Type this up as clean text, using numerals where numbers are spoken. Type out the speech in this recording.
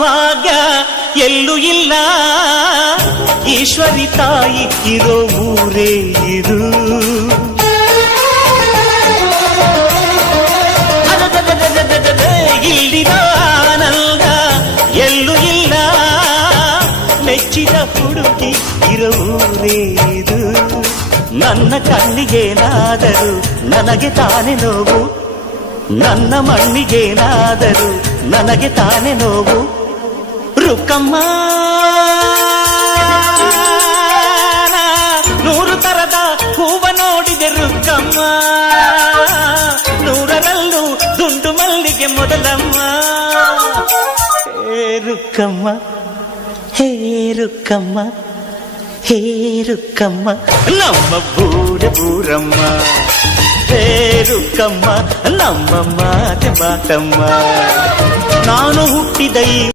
ಭಾಗ್ಯ ಎಲ್ಲೂ ಇಲ್ಲ. ಈಶ್ವರಿ ತಾಯಿ ಇರೋ ಊರೇ ಇದು. ಇಲ್ಲಿರೋ ಆನಂದ ಎಲ್ಲೂ ಇಲ್ಲ. ಮೆಚ್ಚಿದ ಹುಡುಗಿ ಇರೋ ಊರೇ ಇದು. ನನ್ನ ಕಣ್ಣಿಗೇನಾದರೂ ನನಗೆ ತಾನೇ ನೋವು, ನನ್ನ ಮಣ್ಣಿಗೇನಾದರೂ ನನಗೆ ತಾನೇ ನೋವು. ರುಕ್ಕಮ್ಮ ನೂರು ತರದ ಹೂವ ನೋಡಿದೆ ರುಕ್ಕಮ್ಮ, ನೂರರಲ್ಲೂ ದುಂಡು ಮಲ್ಲಿಗೆ ಮೊದಲಮ್ಮ. ಹೇ ರುಕ್ಕಮ್ಮ, ಹೇ ರುಕ್ಕಮ್ಮ, ಹೇ ರುಕ್ಕಮ್ಮ, ನಮ್ಮ ಬೂರಮ್ಮ. ಹೇ ರುಕ್ಕಮ್ಮ, ನಮ್ಮ ಮಾತೆ ಮಾತಮ್ಮ. ನಾನು ಹುಟ್ಟಿದ